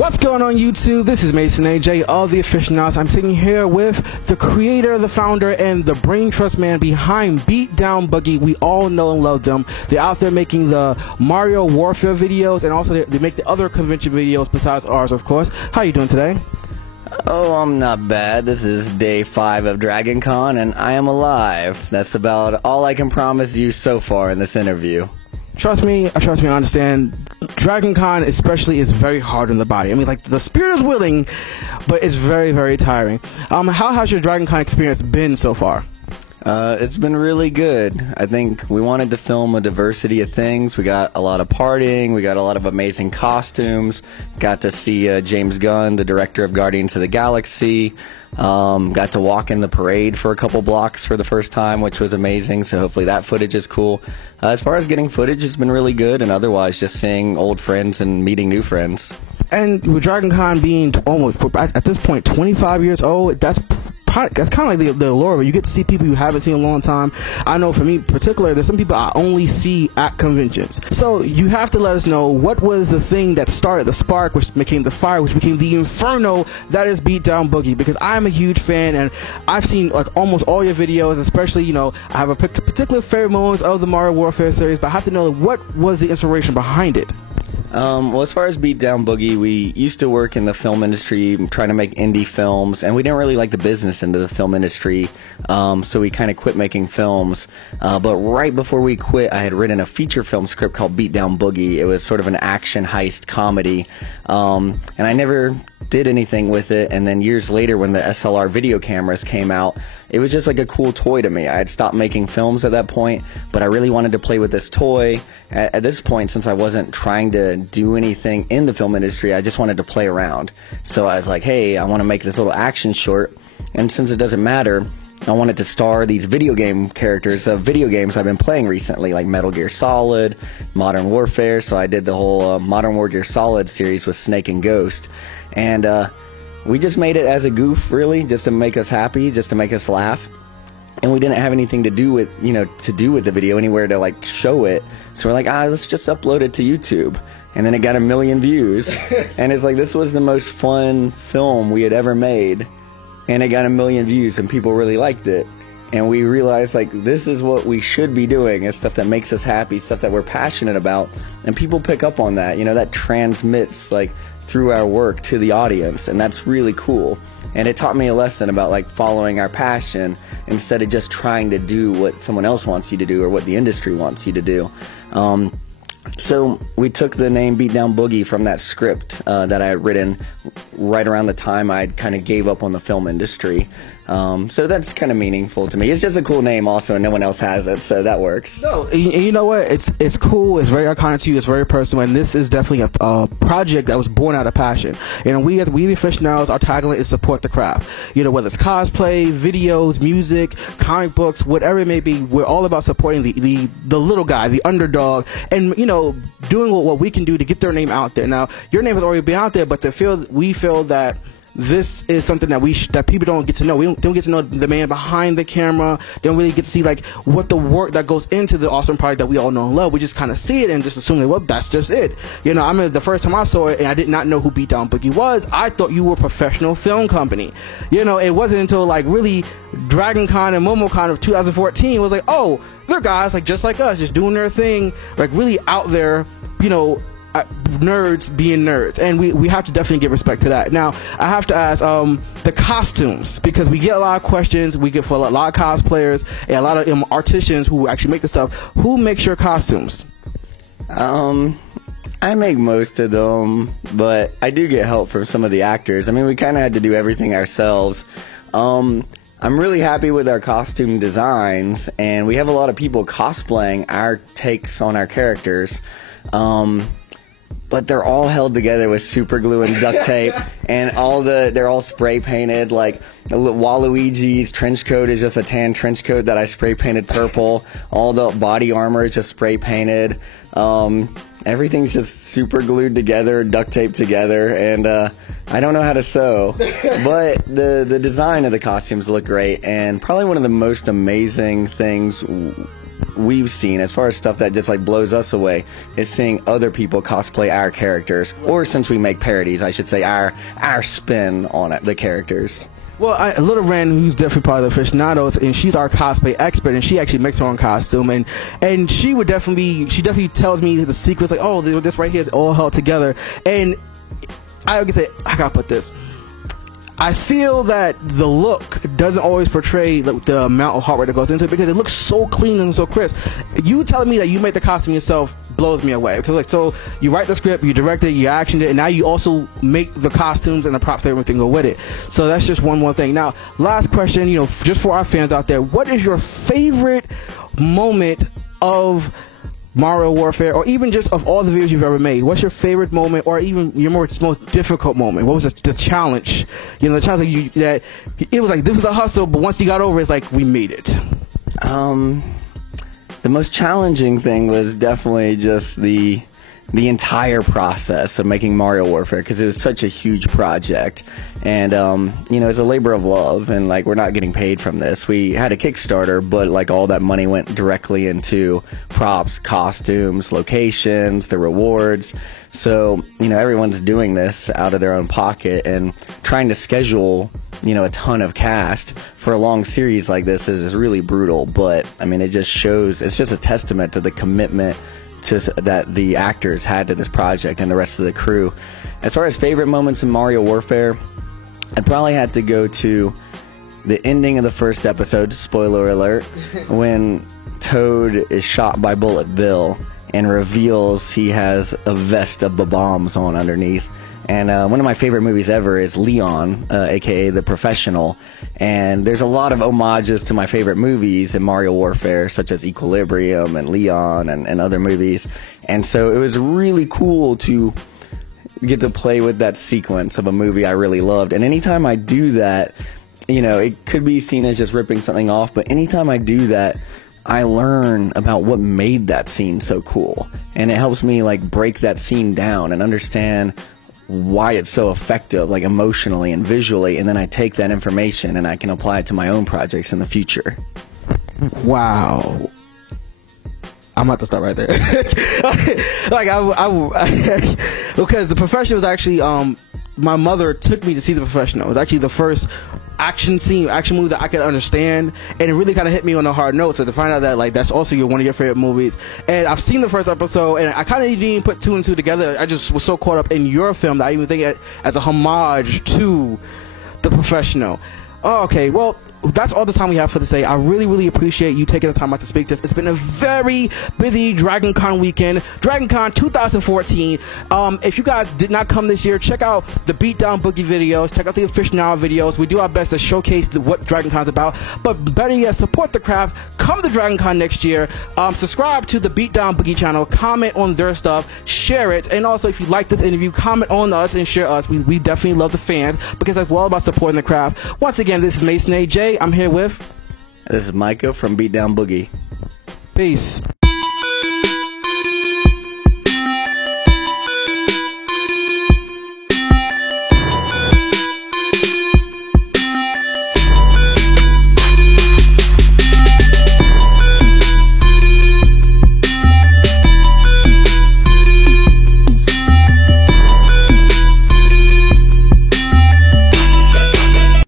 What's going on YouTube? This is Mason AJ of The Aficionados. I'm sitting here with the creator, the founder, and the brain trust man behind Beatdown Boogie. We all know and love them. They're out there making the Mario Warfare videos, and also they make the other convention videos besides ours, of course. How are you doing today? Oh, I'm not bad. This is day 5 of Dragon Con, and I am alive. That's about all I can promise you so far in this interview. Trust me, I understand. Dragon Con especially is very hard on the body. I mean, like, the spirit is willing, but it's very, very tiring. How has your Dragon Con experience been so far? It's been really good. I think we wanted to film a diversity of things. We got a lot of partying, we got a lot of amazing costumes, got to see James Gunn, the director of Guardians of the Galaxy, got to walk in the parade for a couple blocks for the first time, which was amazing, so hopefully that footage is cool. As far as getting footage, it's been really good, and otherwise just seeing old friends and meeting new friends. And with Dragon Con being almost, at this point, 25 years old, that's kind of like the allure of it. You get to see people you haven't seen in a long time. I know for me in particular, there's some people I only see at conventions. So you have to let us know, what was the thing that started the spark, which became the fire, which became the inferno that is Beatdown Boogie? Because I'm a huge fan, and I've seen like almost all your videos, especially, you know, I have a particular favorite moments of the Mario Warfare series, but I have to know, what was the inspiration behind it? Well, as far as Beatdown Boogie, we used to work in the film industry trying to make indie films, and we didn't really like the business into the film industry, so we kind of quit making films. But right before we quit, I had written a feature film script called Beatdown Boogie. It was sort of an action heist comedy, and I never did anything with it. And then years later, when the SLR video cameras came out, it was just like a cool toy to me. I had stopped making films at that point, but I really wanted to play with this toy. At this point, since I wasn't trying to do anything in the film industry, I just wanted to play around. So I was like, hey, I want to make this little action short, and since it doesn't matter, I wanted to star these video game characters of video games I've been playing recently, like Metal Gear Solid, Modern Warfare. So I did the whole Modern Warfare Solid series with Snake and Ghost. And we just made it as a goof, really, just to make us happy, just to make us laugh. And we didn't have anything to do with, the video, anywhere to like show it. So we're like, let's just upload it to YouTube. And then it got 1 million views. And it's like, this was the most fun film we had ever made. And it got 1 million views, and people really liked it. And we realized, like, this is what we should be doing. It's stuff that makes us happy, stuff that we're passionate about. And people pick up on that, that transmits, like, through our work to the audience. And that's really cool. And it taught me a lesson about, like, following our passion instead of just trying to do what someone else wants you to do or what the industry wants you to do. So we took the name Beatdown Boogie from that script that I had written right around the time I kind of gave up on the film industry. So that's kind of meaningful to me. It's just a cool name also, and no one else has it, so that works. No, you know what? It's cool. It's very iconic to you. It's very personal, and this is definitely a project that was born out of passion. We at We The Aficionados, our tagline is support the craft. Whether it's cosplay, videos, music, comic books, whatever it may be, we're all about supporting the little guy, the underdog, and doing what we can do to get their name out there. Now, your name has already been out there, but we feel that this is something that people don't get to know. We don't get to know the man behind the camera. They don't really get to see like what the work that goes into the awesome product that we all know and love. We just kind of see it and just assume that, well, that's just it. I mean, the first time I saw it and I did not know who Beatdown Boogie was, I thought you were a professional film company. It wasn't until like really Dragon Con and MomoCon of 2014 was like, oh, they're guys like just like us, just doing their thing, like really out there, nerds being nerds, and we have to definitely give respect to that. Now, I have to ask the costumes, because we get a lot of questions. We get for a lot of cosplayers and a lot of artisans who actually make the stuff. Who makes your costumes? I make most of them, but I do get help from some of the actors. I mean, we kind of had to do everything ourselves. I'm really happy with our costume designs, and we have a lot of people cosplaying our takes on our characters. But they're all held together with super glue and duct tape, and they're all spray painted. Like Waluigi's trench coat is just a tan trench coat that I spray painted purple. All the body armor is just spray painted. Everything's just super glued together, duct taped together, and I don't know how to sew. But the design of the costumes look great, and probably one of the most amazing things we've seen, as far as stuff that just like blows us away, is seeing other people cosplay our characters, or since we make parodies, I should say, our spin on it, the characters. Well, Little Ren, who's definitely part of the Aficionados, and she's our cosplay expert, and she actually makes her own costume, and she definitely tells me the secrets, like, oh, this right here is all held together, and I can say, I gotta put this. I feel that the look doesn't always portray the amount of hard work that goes into it, because it looks so clean and so crisp. You telling me that you make the costume yourself blows me away. Because so you write the script, you direct it, you actioned it, and now you also make the costumes and the props and everything go with it. So that's just one more thing. Now, last question, just for our fans out there, what is your favorite moment of Mario Warfare, or even just of all the videos you've ever made? What's your favorite moment, or even your most difficult moment? What was the challenge? The challenge that it was like, this was a hustle, but once you got over it, it's like, we made it. The most challenging thing was definitely just the entire process of making Mario Warfare, because it was such a huge project, and it's a labor of love, and like, we're not getting paid from this. We had a Kickstarter, but like, all that money went directly into props, costumes, locations, the rewards. So everyone's doing this out of their own pocket, and trying to schedule a ton of cast for a long series like this is really brutal. But I mean, it just shows, it's just a testament to the commitment that the actors had to this project and the rest of the crew. As far as favorite moments in Mario Warfare, I'd probably have to go to the ending of the first episode, spoiler alert, when Toad is shot by Bullet Bill and reveals he has a vest of bombs on underneath. And one of my favorite movies ever is Leon, aka The Professional. And there's a lot of homages to my favorite movies in Mario Warfare, such as Equilibrium and Leon and other movies. And so it was really cool to get to play with that sequence of a movie I really loved. And anytime I do that, it could be seen as just ripping something off, but anytime I do that, I learn about what made that scene so cool. And it helps me like break that scene down and understand why it's so effective, like emotionally and visually, and then I take that information and I can apply it to my own projects in the future. Wow. I'm about to stop right there. Because The Professional was actually, my mother took me to see The Professional. It was actually the first action movie that I could understand, and it really kind of hit me on a hard note. So to find out that like that's also one of your favorite movies, and I've seen the first episode, and I kind of didn't even put two and two together. I just was so caught up in your film that I even think it as a homage to The Professional. Oh, okay, well, that's all the time we have for today. I really, really appreciate you taking the time out to speak to us. It's been a very busy Dragon Con weekend, Dragon Con 2014. If you guys did not come this year, check out the Beatdown Boogie videos, check out the Aficionado videos. We do our best to showcase what Dragon Con's about, but better yet, support the craft. Come to Dragon Con next year. Subscribe to the Beatdown Boogie channel, comment on their stuff, share it, and also if you like this interview, comment on us and share us. We definitely love the fans, because we're all about supporting the craft. Once again, this is Mason AJ. I'm here with... This is Micah from Beatdown Boogie. Peace.